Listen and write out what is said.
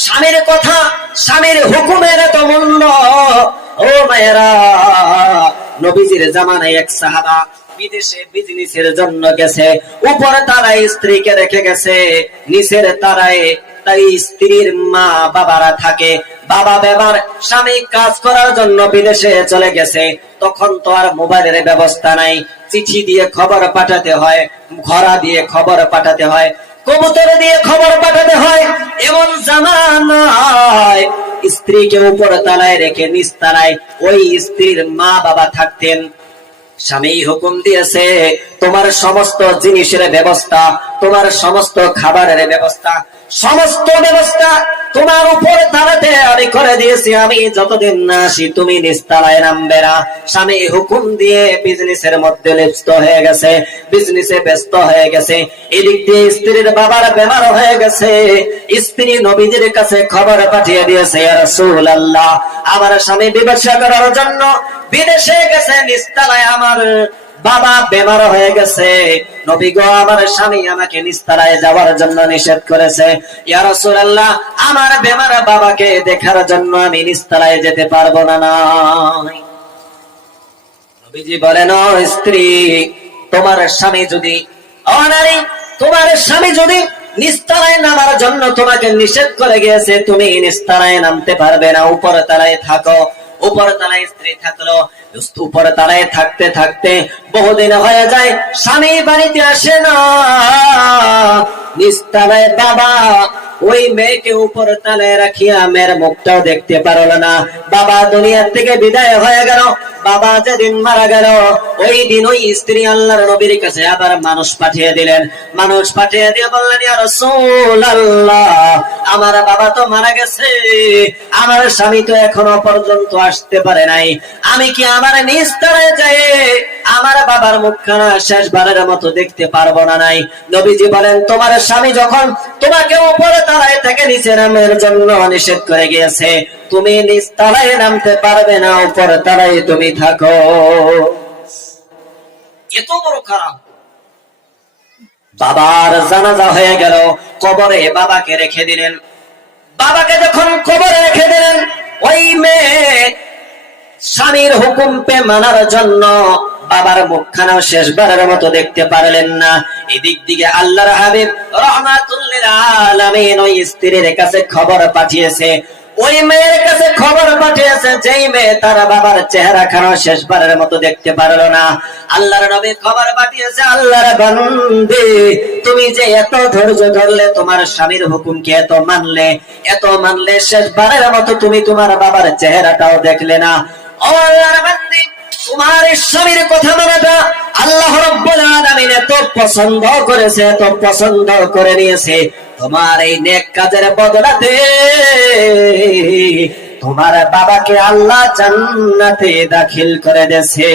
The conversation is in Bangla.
স্বামীর কথা, স্বামীর হুকুমের এত মূল্য ও মায়েরা, নবীজির জামানায় এক সাহাবা বিদেশে বিজনেসের জন্য গেছে। উপরে তারাই স্ত্রীকে রেখে গেছে। নিচের তারায় তাই স্ত্রীর মা বাবারা থাকে। বাবা বেবার স্বামী কাজ করার জন্য বিদেশে চলে গেছে। তখন তো আর মোবাইলের ব্যবস্থা নাই। চিঠি দিয়ে খবর পাঠাতে হয়, ঘোড়া দিয়ে খবর পাঠাতে হয়। কবুতর দিয়ে খবর পাঠাতে হয়, এমন জামানায় স্ত্রীকে উপর তালায় রেখে নিচ তালায় ওই স্ত্রীর মা বাবা থাকতেন। স্বামী হুকুম দিয়েছে, তোমার সমস্ত জিনিসের ব্যবস্থা, তোমার সমস্ত খাবারের ব্যবস্থা, সমস্ত ব্যবস্থা তোমার উপর তারাতে আমি করে দিয়েছি, আমি যতদিন না আসি, তুমি নিস্তালায় নামবে না। স্বামী হুকুম দিয়ে বিজনেসের মধ্যে লিপ্ত হয়ে গেছে বিজনেসে ব্যস্ত হয়ে গেছে। এদিক দিয়ে স্ত্রীর বাবার বেমার হয়ে গেছে। স্ত্রী নবীদের কাছে খবর পাঠিয়ে দিয়েছে রসুল আল্লাহ আমার স্বামী ব্যবসা করার জন্য বিদেশে গেছে নিস্তালায় আমার বাবা বেমার হয়ে গেছে। নবী গো, আমার স্বামী আমাকে নিস্তারায় যাওয়ার জন্য নিষেধ করেছে। ইয়া রাসূলুল্লাহ, আমার বেমার বাবাকে দেখার জন্য আমি নিস্তারায় যেতে পারব না নাই। নবীজি বলেন স্ত্রী, তোমার স্বামী যদি ও নারী, তোমার স্বামী যদি নিস্তারায় নামার জন্য তোমাকে নিষেধ করে গিয়েছে, তুমি নিস্তারায় নামতে পারবে না উপর তালায় থাকো। উপর তালায় স্ত্রী থাকল উপরে তালায় থাকতে থাকতে বহুদিন হয়ে যায়, স্বামী বাড়িতে আসে না। নিস্তারায় বাবা ওই মেয়েকে উপর তালায় রাখিয়া মেয়ের মুখটাও দেখতে পারল না। বাবা দুনিয়ার থেকে বিদায় হয়ে গেল। বাবা যেদিন মারা গেল, ওই দিন ওই স্ত্রী আল্লাহর নবীর কাছে আবার মানুষ পাঠিয়ে দিলেন। মানুষ পাঠিয়ে দিয়ে বললেন রাসূলুল্লাহ, আমার বাবা তো মারা গেছে। আমার স্বামী তো এখনও পর্যন্ত আসতে পারে নাই। আমি কি আমার নিস্তারে যাই? আমার বাবার মুখখানা শেষবারের মতো দেখতে পারব না নাই। নবীজি বলেন, তোমার স্বামী যখন তোমাকে উপরে তালায় থেকে নিচে নামের জন্য নিষেধ করে গিয়েছে, তুমি নিচ তালায় নামতে পারবে না, উপর তালায় তুমি থাকো। এত বড় খারাপ। বাবার জানাজা হয়ে গেল, কবরে বাবাকে রেখে দিলেন। বাবাকে যখন কবরে রেখে দিলেন, ওই মেয়ে স্বামীর হুকুম পে মানার জন্য বাবার মুখখানাও শেষবারের মতো দেখতে পারলেন না। এদিক দিকে আল্লাহর হাবিব রহমাতুল্লিল আলামিন ওই স্ত্রীর কাছে খবর পাঠিয়েছে। ওই মেয়ের কাছে খবর পাঠিয়েছে, যেই মেয়ে তার বাবার চেহারা খানো শেষবারের মতো দেখতে পারল না। আল্লাহর নবী খবর পাঠিয়েছে, আল্লাহর বান্দে, তুমি যে এত ধৈর্য ধরলে, তোমার স্বামীর হুকুমকে এত মানলে এত মানলে শেষবারের মতো তুমি তোমার বাবার চেহারাটাও দেখলে না। ও আল্লাহর বান্দে তোমার স্বামীর কথা মানাটা আল্লাহ রব্বুল এত পছন্দ করেছে, এত পছন্দ করে নিয়েছে। তোমার এই নেক কাজের বদলাতে তোমার বাবাকে আল্লাহ জান্নাতে দাখিল করে দেছে